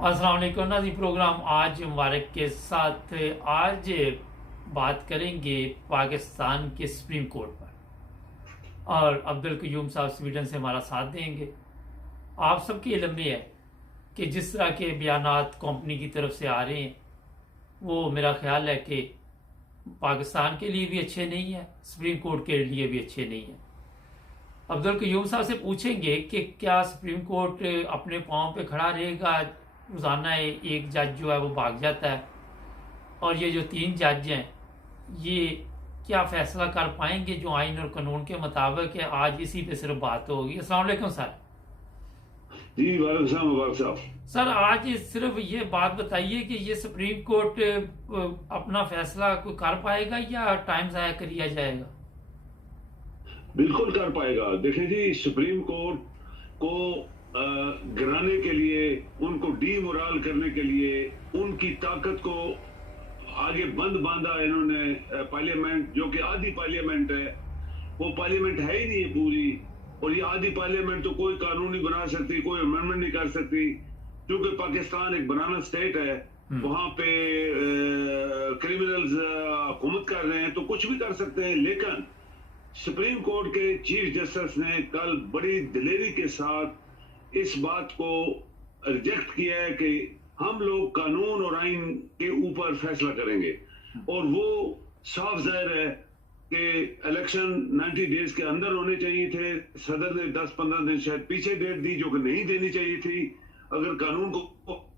अस्सलाम वालेकुम नाज़रीन। प्रोग्राम आज मुबारक के साथ आज बात करेंगे पाकिस्तान के सुप्रीम कोर्ट पर, और अब्दुल कयूम साहब स्वीडन से हमारा साथ देंगे। आप सबके इल्म में है कि जिस तरह के बयानात कंपनी की तरफ से आ रहे हैं वो मेरा ख्याल है कि पाकिस्तान के लिए भी अच्छे नहीं है, सुप्रीम कोर्ट के लिए भी अच्छे नहीं है। अब्दुल कयूम साहब से पूछेंगे कि क्या सुप्रीम कोर्ट अपने पाँव पे खड़ा रहेगा। रोज़ाना एक जज जो है वो भाग जाता है, और ये जो 3 जज हैं ये क्या फैसला कर पाएंगे जो आइन और कानून के मुताबिक है। आज इसी पे सिर्फ बात होगी। अस्सलाम वालेकुम सर। जी वालेकुम सलाम मुबारक साहब। सर आज सिर्फ ये बात बताइए कि ये सुप्रीम कोर्ट अपना फैसला कोई कर पाएगा या टाइम ज़ाया किया जाएगा। बिल्कुल कर पाएगा। देखिए जी, सुप्रीम कोर्ट को गिराने के लिए, उनको डीमोरल करने के लिए, उनकी ताकत को आगे बंद बांधा इन्होंने। पार्लियामेंट जो कि आधी पार्लियामेंट है, वो पार्लियामेंट है ही नहीं है पूरी, और ये आधी पार्लियामेंट तो कोई कानून नहीं बना सकती, कोई अमेंडमेंट नहीं कर सकती, क्योंकि पाकिस्तान एक बनाना स्टेट है। वहां पे क्रिमिनल्स हुकूमत कर रहे हैं तो कुछ भी कर सकते हैं। लेकिन सुप्रीम कोर्ट के चीफ जस्टिस ने कल बड़ी दिलेरी के साथ इस बात को रिजेक्ट किया है कि हम लोग कानून और आइन के ऊपर फैसला करेंगे, और वो साफ जाहिर है कि इलेक्शन 90 डेज के अंदर होने चाहिए थे। सदर ने 10-15 दिन शायद पीछे डेट दी, जो कि नहीं देनी चाहिए थी। अगर कानून को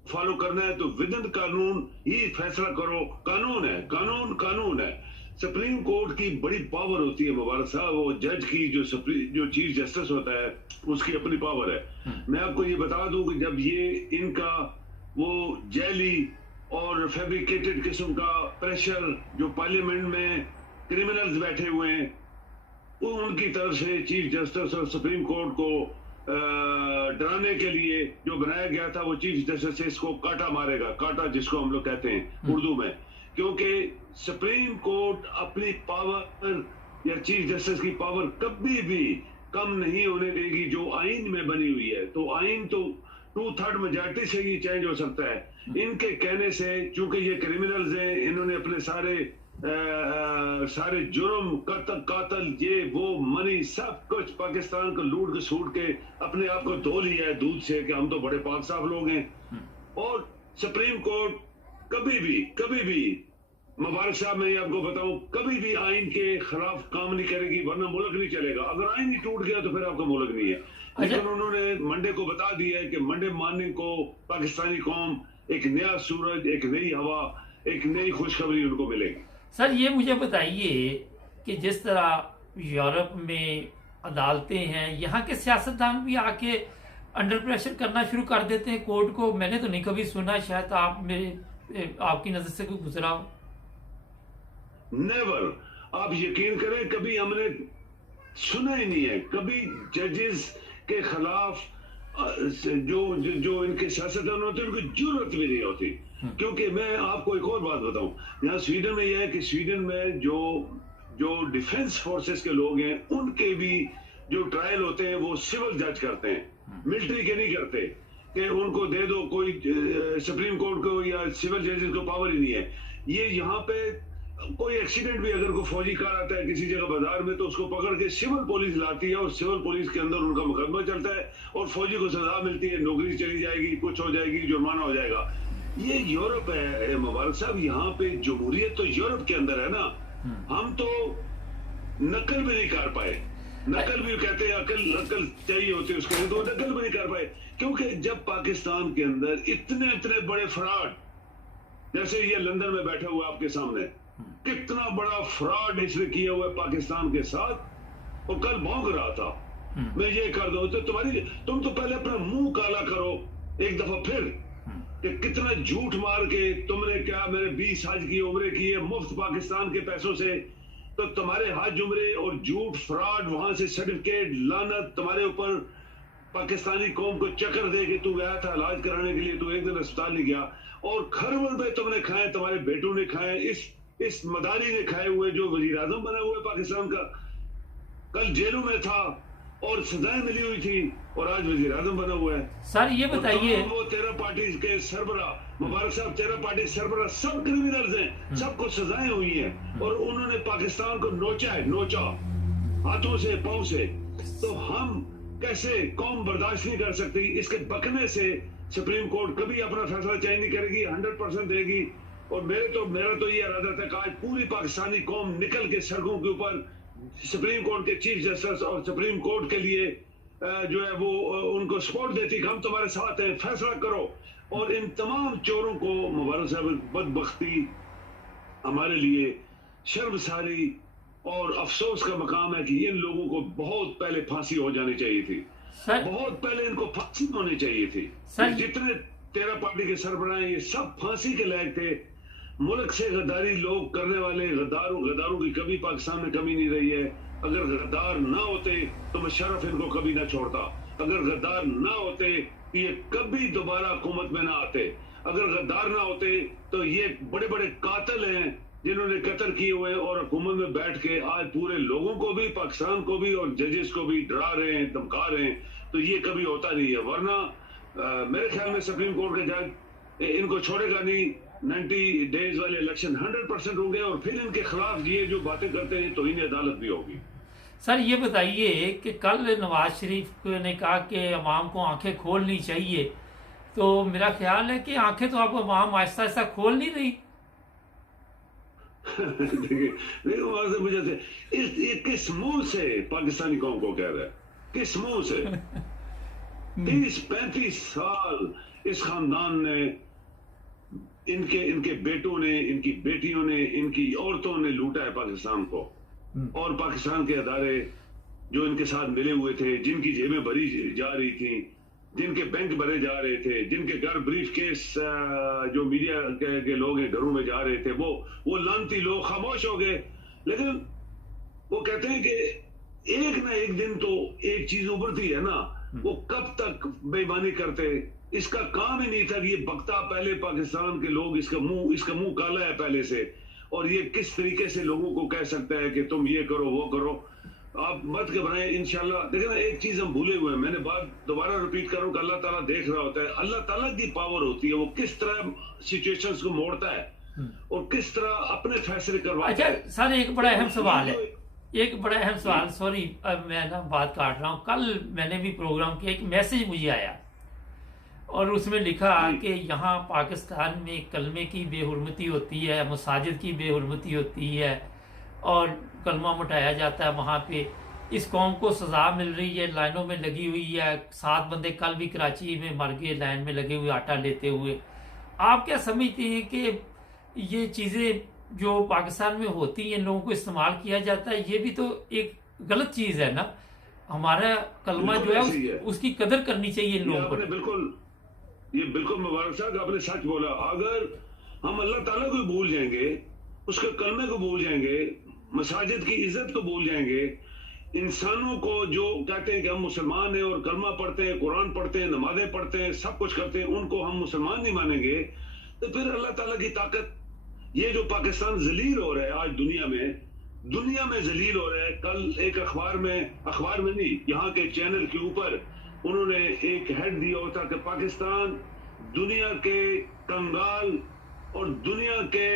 फॉलो करना है तो विद इन कानून ही फैसला करो। कानून है, कानून कानून है। सुप्रीम कोर्ट की बड़ी पावर होती है मुबारक साहब, वो जज की जो चीफ जस्टिस होता है उसकी अपनी पावर है। मैं आपको ये बता दूं कि जब ये इनका वो जैली और फैब्रिकेटेड किस्म का प्रेशर जो पार्लियामेंट में क्रिमिनल्स बैठे हुए हैं, वो उनकी तरफ से चीफ जस्टिस और सुप्रीम कोर्ट को डराने के लिए जो बनाया गया था, वो चीफ जस्टिस को काटा मारेगा, काटा जिसको हम लोग कहते हैं उर्दू में। क्योंकि सुप्रीम कोर्ट अपनी पावर या चीफ जस्टिस की पावर कभी भी कम नहीं होने देगी जो आइन में बनी हुई है। तो आइन तो 2/3 मेजॉरिटी से ही चेंज हो सकता है। इनके कहने से, चूंकि ये क्रिमिनल्स हैं, इन्होंने अपने सारे जुर्म, कातल, ये वो मनी सब कुछ पाकिस्तान को लूट के सूट के अपने आप को धो लिया है दूध से कि हम तो बड़े पाक साफ लोग हैं। और सुप्रीम कोर्ट कभी भी मुबारक साहब, मैं आपको बताऊं, कभी भी आइन के खिलाफ काम नहीं करेगी, वरना मुल्क नहीं चलेगा। अगर आइन ही टूट गया तो फिर आपका मुल्क नहीं है। लेकिन उन्होंने मंडे को बता दिया है कि मंडे मॉर्निंग को पाकिस्तानी कौम एक नया सूरज, एक नई हवा, एक नई खुशखबरी उनको मिलेगी। सर ये मुझे बताइए कि जिस तरह यूरोप में अदालतें हैं, यहाँ के सियासतदान भी आके अंडर प्रेशर करना शुरू कर देते हैं कोर्ट को। मैंने तो नहीं कभी सुना, शायद आपकी नजर से कोई गुजरा हो। नेवर, आप यकीन करें, कभी हमने सुना ही नहीं है। कभी जजेस के खिलाफ जो इनके सियासतदान होते हैं उनकी जरूरत भी नहीं होती। क्योंकि मैं आपको एक और बात बताऊं, यहाँ स्वीडन में यह है कि स्वीडन में जो डिफेंस फोर्सेस के लोग हैं, उनके भी जो ट्रायल होते हैं वो सिविल जज करते हैं, मिलिट्री के नहीं करते कि उनको दे दो कोई सुप्रीम कोर्ट को या सिविल जजेस को पावर ही नहीं है। ये यहाँ पे कोई एक्सीडेंट भी अगर कोई फौजी कार आता है किसी जगह बाजार में, तो उसको पकड़ के सिविल पुलिस लाती है, और सिविल पुलिस के अंदर उनका मुकदमा चलता है, और फौजी को सजा मिलती है, नौकरी चली जाएगी, कुछ हो जाएगी, जुर्माना हो जाएगा। ये यूरोप है मुबारक साहब। यहाँ पे जमहूरियत तो यूरोप के अंदर है ना। हम तो नकल भी नहीं कर पाए। नकल भी कहते हैं, अकल चाहिए होती है उसके लिए, तो नकल भी नहीं कर पाए। क्योंकि जब पाकिस्तान के अंदर इतने बड़े फ्रॉड, जैसे ये लंदन में बैठे हुए आपके सामने, कितना बड़ा फ्रॉड इसने किया हुआ है पाकिस्तान के साथ, और कल भौंक रहा था मैं ये कर दूं तो तुम तो पहले अपना मुंह काला करो एक दफा फिर, कि कितना झूठ मार के तुमने, क्या मैंने 20 हज की उम्रे की है मुफ्त पाकिस्तान के पैसों से, तो तुम्हारे हज उम्रे और झूठ फ्रॉड, वहां से सर्टिफिकेट, लानत तुम्हारे ऊपर। पाकिस्तानी कौम को चक्कर दे के तू गया था इलाज कराने के लिए, तू एक दिन अस्पताल नहीं गया, और खरबों रुपए तुमने खाए, तुम्हारे बेटों ने खाए, इस मदारी ने खाए हुए जो वजीर आजम बना हुआ है पाकिस्तान का, कल जेलों में था। और सजाएं मिली हुई थी और आज वजीर आजम बना हुआ है। सर ये बताइए, वो 13 पार्टी के सरबरा मुबारक साहब 13 पार्टी सरबरा सब क्रिमिनल्स हैं, सबको सजाएं हुई हैं और उन्होंने पाकिस्तान को नोचा हाथों से पांव से। तो हम कैसे कौम बर्दाश्त नहीं कर सकती। इसके बकने से सुप्रीम कोर्ट कभी अपना फैसला चेंज नहीं करेगी, 100% देगी। और मेरा तो ये इरादा था कि आज पूरी पाकिस्तानी कौम निकल के सड़कों के ऊपर सुप्रीम कोर्ट के चीफ जस्टिस और सुप्रीम कोर्ट के लिए जो है वो उनको सपोर्ट देती कि हम तुम्हारे साथ हैं, फैसला करो। और इन तमाम चोरों को मुबारक साहब, बदबख्ती हमारे लिए शर्मसारी और अफसोस का मकाम है कि इन लोगों को बहुत पहले फांसी हो जानी चाहिए थी, बहुत पहले इनको फांसी होनी चाहिए थी। जितने 13 पार्टी के सरबराह ये सब फांसी के लायक थे। मुल्क से गद्दारी लोग करने वाले गद्दारों की कभी पाकिस्तान में कमी नहीं रही है। अगर गद्दार ना होते तो मुशर्रफ इनको कभी ना छोड़ता। अगर गद्दार ना होते तो ये कभी दोबारा हुकूमत में ना आते। अगर गद्दार ना होते तो ये बड़े बड़े कातिल हैं जिन्होंने कत्ल किए हुए और हुकूमत में बैठ के आज पूरे लोगों को भी, पाकिस्तान को भी और जजेस को भी डरा रहे हैं, धमका रहे हैं। तो ये कभी होता नहीं है। वरना मेरे ख्याल में सुप्रीम कोर्ट के जज इनको छोड़ेगा नहीं। 90 डेज वाले इलेक्शन 100% होंगे और फिर इनके खिलाफ ये जो बातें करते हैं तो इन्हें अदालत भी होगी। सर ये बताइए कि कल नवाज शरीफ ने कहा कि अवाम को आंखें खोलनी चाहिए, तो मेरा ख्याल है कि आंखें तो अब अवाम आहिस्ता आहिस्ता खोल नहीं रही। देखिए किस मुंह से पाकिस्तानी कौम को कह रहा है, किस मुंह से? 30-35 साल इस खानदान ने, इनके बेटों ने, इनकी बेटियों ने, इनकी औरतों ने लूटा है पाकिस्तान को। और पाकिस्तान के अदारे जो इनके साथ मिले हुए थे, जिनकी जेबें भरी जा रही थी, जिनके बैंक भरे जा रहे थे, जिनके घर ब्रीफ केस जो मीडिया के लोग हैं घरों में जा रहे थे, वो लानती लोग खामोश हो गए। लेकिन वो कहते हैं कि एक ना एक दिन तो एक चीज उभरती है ना। वो कब तक बेईमानी करते? इसका काम ही नहीं था कि ये बकता पहले पाकिस्तान के लोग, इसका मुंह काला है पहले से। और ये किस तरीके से लोगों को कह सकता है कि तुम ये करो वो करो। आप मत घबराएं, इंशाल्लाह। देखिए ना, एक चीज हम भूले हुए हैं, मैंने बात दोबारा रिपीट करूं कि अल्लाह ताला देख रहा होता है। अल्लाह ताला की पावर होती है, वो किस तरह सिचुएशंस को मोड़ता है और किस तरह अपने फैसले करवाता है। अच्छा सर, एक बड़ा अहम सवाल है, एक बड़ा अहम सवाल, सॉरी अब मैं ना बात काट रहा हूँ। कल मैंने भी प्रोग्राम किया, एक मैसेज मुझे आया और उसमें लिखा कि यहाँ पाकिस्तान में कलमे की बेहुरमती होती है, मसाजिद की बेहुरमती होती है और कलमा मिटाया जाता है वहाँ पे। इस कौम को सजा मिल रही है, लाइनों में लगी हुई है। 7 बंदे कल भी कराची में मर गए लाइन में लगे हुए आटा लेते हुए। आप क्या समझते हैं कि ये चीज़ें जो पाकिस्तान में होती हैं, लोगों को इस्तेमाल किया जाता है, ये भी तो एक गलत चीज़ है ना? हमारा कलमा जो है उसकी कदर करनी चाहिए इन लोगों को। ये बिल्कुल मुबारक साहब आपने सच बोला। अगर हम अल्लाह ताला को भूल जाएंगे, उसके कलमे को भूल जाएंगे, मसाजिद की इज्जत को भूल जाएंगे, इंसानों को जो कहते हैं कि हम मुसलमान हैं और कलमा पढ़ते हैं, कुरान पढ़ते हैं, नमाजें पढ़ते हैं, सब कुछ करते हैं, उनको हम मुसलमान नहीं मानेंगे, तो फिर अल्लाह ताला की ताकत, ये जो पाकिस्तान जलील हो रहा है आज दुनिया में जलील हो रहा है। कल एक अखबार में नहीं, यहाँ के चैनल के ऊपर उन्होंने एक हेड दिया होता कि पाकिस्तान दुनिया के कंगाल और दुनिया के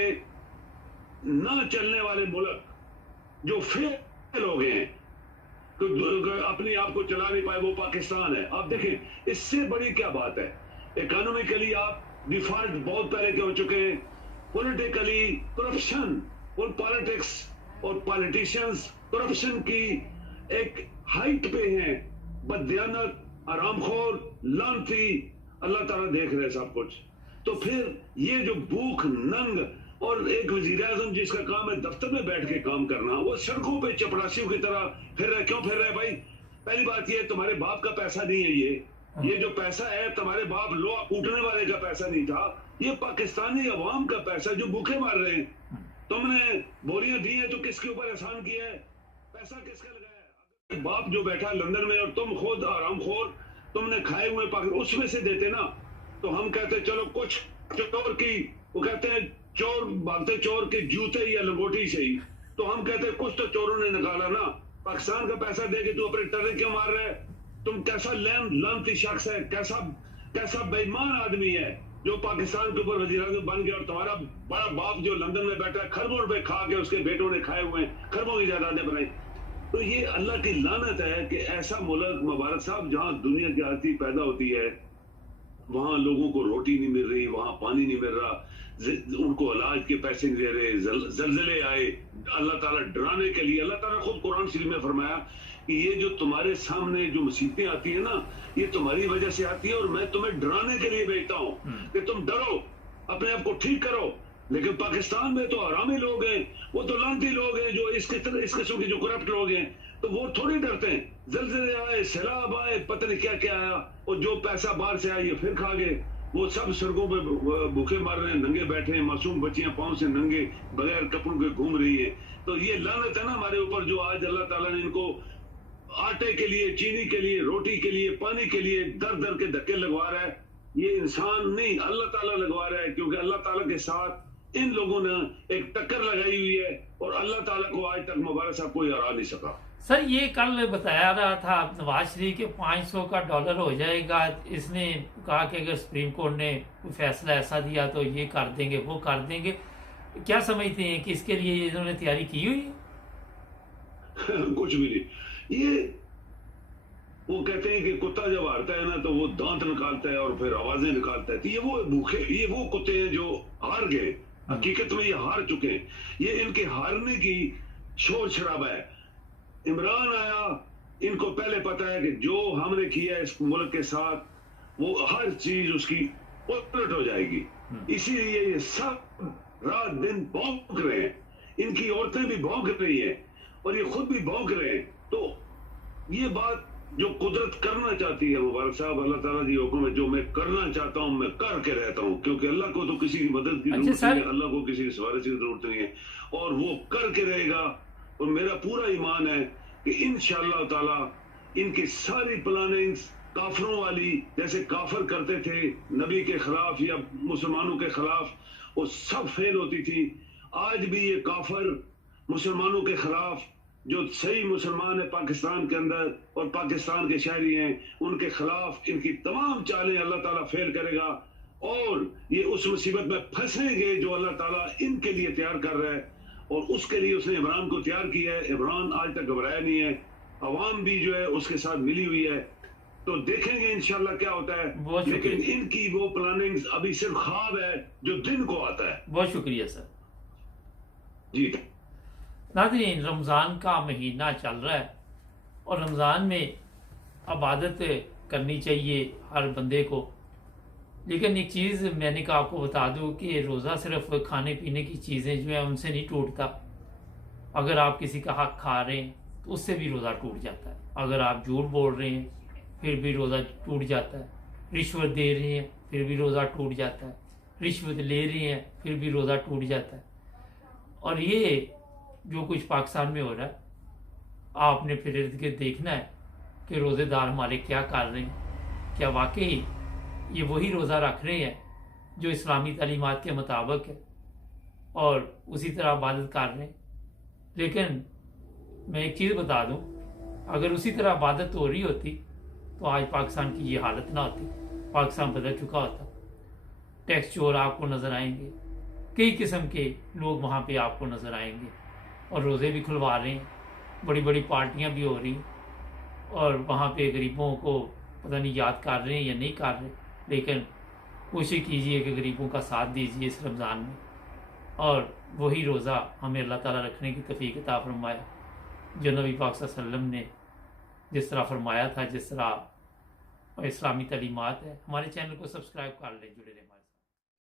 ना चलने वाले मुल्क जो फेल हो गए हैं, तो अपने आप को चला नहीं पाए, वो पाकिस्तान है। आप देखें, इससे बड़ी क्या बात है? इकोनॉमिकली आप डिफॉल्ट बहुत पहले के हो चुके हैं। पॉलिटिकली करप्शन और पॉलिटिक्स और पॉलिटिशियंस करप्शन की एक हाइट पे हैं। बददियानत, आरामखोर, लानती, अल्लाह ताला देख रहे सब कुछ। तो फिर ये जो भूख नंग और एक वजीर आजम जिसका काम है दफ्तर में बैठ के काम करना, वो सड़कों पे चपरासियों की तरह फिर रहा है। क्यों फिर रहा है भाई? पहली बात ये, तुम्हारे बाप का पैसा नहीं है। ये जो पैसा है तुम्हारे बाप लोहा कूटने वाले का पैसा नहीं था। ये पाकिस्तानी अवाम का पैसा जो भूखे मार रहे हैं। तुमने बोरियां दी है तो किसके ऊपर एहसान किया है? पैसा किसका लगाया? बाप जो बैठा लंदन में और तुम खुद आरामखोर, तुमने खाए हुए उसमें से देते ना। तो हम कहते चलो कुछ चोर की, वो कहते हैं चोर भागते चोर के जूते या लंगोटी से ही, तो हम कहते कुछ तो चोरों ने निकाला ना। पाकिस्तान का पैसा दे के तू अपने टर्रे क्यों मार रहा है? तुम कैसा लानती शख्स है, कैसा बेईमान आदमी है जो पाकिस्तान के ऊपर वज़ीर-ए-आज़म बन गया, और तुम्हारा बड़ा बाप जो लंदन में बैठा है खरबों रुपए खा के उसके बेटों ने खाए हुए हैं, खरबों की जायदादें बनाई। तो ये अल्लाह की लानत है कि ऐसा मुल्क मुबारक साहब जहां दुनिया की आती पैदा होती है, वहां लोगों को रोटी नहीं मिल रही, वहां पानी नहीं मिल रहा, उनको इलाज के पैसे नहीं दे रहे, जलजले आए, अल्लाह ताला डराने के लिए, अल्लाह ताला खुद कुरान शरीफ में फरमाया कि ये जो तुम्हारे सामने जो मुसीबतें आती है ना, ये तुम्हारी वजह से आती है और मैं तुम्हें डराने के लिए भेजता हूँ कि तुम डरो, अपने आप को ठीक करो। लेकिन पाकिस्तान में तो हरामी लोग हैं, वो तो लानती लोग हैं, जो इस किस्म के जो करप्ट लोग हैं, तो वो थोड़ी डरते हैं। जलजले आए, सैलाब आए, पता नहीं क्या क्या आया, और जो पैसा बाहर से आया ये फिर खा गए। वो सब सड़कों पे भूखे मर रहे हैं, नंगे बैठे हैं, मासूम बच्चियां पांव से नंगे बगैर कपड़ों के घूम रही है। तो ये लानत है ना हमारे ऊपर, जो आज अल्लाह ताला ने इनको आटे के लिए, चीनी के लिए, रोटी के लिए, पानी के लिए दर दर के धक्के लगवा रहा है। ये इंसान नहीं, अल्लाह ताला लगवा रहा है, क्योंकि अल्लाह ताला के साथ इन लोगों ने एक टक्कर लगाई हुई है और अल्लाह ताला को आज तक मुबारक साहब कोई हरा नहीं सका। सर ये कल बताया रहा था नवाज शरीफ के $500 हो जाएगा, इसने कहा कि अगर सुप्रीम कोर्ट ने कोई फैसला ऐसा दिया तो ये कर देंगे, वो कर देंगे। क्या समझते हैं कि इसके लिए इन्होंने तैयारी की हुई है? कुछ भी नहीं। ये वो कहते हैं कि कुत्ता जब हारता है ना तो वो दांत निकालता है और फिर आवाजें निकालता है। तो ये वो भूखे, ये वो कुत्ते हैं जो हार गए, हकीकत में ये हार चुके हैं। ये इनके हारने की शोर शराबा है। इमरान आया, इनको पहले पता है कि जो हमने किया इस मुल्क के साथ वो हर चीज उसकी उलट हो जाएगी, इसीलिए ये सब रात दिन भौंक रहे हैं। इनकी औरतें भी भौंक रही हैं और ये खुद भी भौंक रहे हैं। तो ये बात जो कुदरत करना चाहती है मुबारक साहब, अल्लाह ताला की हुक्म है, जो मैं करना चाहता हूं मैं करके रहता हूं, क्योंकि अल्लाह को तो किसी की मदद की जरूरत नहीं है, अल्लाह को किसी की सिफारिश की जरूरत नहीं है, और वो करके रहेगा। और मेरा पूरा ईमान है कि इंशाअल्लाह ताला इनकी सारी प्लानिंग्स काफरों वाली, जैसे काफर करते थे नबी के खिलाफ या मुसलमानों के खिलाफ, वो सब फेल होती थी। आज भी ये काफर मुसलमानों के खिलाफ, जो सही मुसलमान है पाकिस्तान के अंदर और पाकिस्तान के शहरी हैं, उनके खिलाफ इनकी तमाम चालें अल्लाह ताला फेल करेगा और ये उस मुसीबत में फंसेंगे जो अल्लाह ताला इनके लिए तैयार कर रहा है। और उसके लिए उसने इमरान को तैयार किया है। इमरान आज तक घबराया नहीं है, अवाम भी जो है उसके साथ मिली हुई है। तो देखेंगे इंशाल्लाह क्या होता है, लेकिन इनकी वो प्लानिंग्स अभी सिर्फ ख्वाब है जो दिन को आता है। बहुत शुक्रिया सर जी। नाज़रीन, रमज़ान का महीना चल रहा है और रमज़ान में इबादत करनी चाहिए हर बंदे को। लेकिन एक चीज़ मैंने कहा आपको बता दूं कि रोज़ा सिर्फ खाने पीने की चीज़ें जो है उनसे नहीं टूटता। अगर आप किसी का हक खा रहे हैं तो उससे भी रोज़ा टूट जाता है। अगर आप झूठ बोल रहे हैं फिर भी रोज़ा टूट जाता है। रिश्वत दे रहे हैं फिर भी रोज़ा टूट जाता है। रिश्वत ले रहे हैं फिर भी रोज़ा टूट जाता है। और ये जो कुछ पाकिस्तान में हो रहा है, आपने फिर इर्द गिर्द देखना है कि रोज़ेदार हमारे क्या कर रहे हैं। क्या वाकई ये वही रोज़ा रख रहे हैं जो इस्लामी तालीमात के मुताबिक है और उसी तरह इबादत कर रहे हैं। लेकिन मैं एक चीज़ बता दूं, अगर उसी तरह इबादत हो रही होती तो आज पाकिस्तान की ये हालत ना होती, पाकिस्तान बदल चुका होता। टैक्स चोर आपको नज़र आएंगे, कई किस्म के लोग वहाँ पे आपको नज़र आएंगे और रोज़े भी खुलवा रहे हैं, बड़ी बड़ी पार्टियाँ भी हो रही हैं और वहाँ पे गरीबों को पता नहीं याद कर रहे हैं या नहीं कर रहे। लेकिन कोशिश कीजिए कि गरीबों का साथ दीजिए इस रमज़ान में, और वही रोज़ा हमें अल्लाह ताला रखने की तौफीक अता फरमाए जो नबी पाक सल्लल्लाहु अलैहि वसल्लम ने जिस तरह फरमाया था, जिस तरह इस्लामी तालीमात है। हमारे चैनल को सब्सक्राइब कर लें, जुड़े रहें हमारे।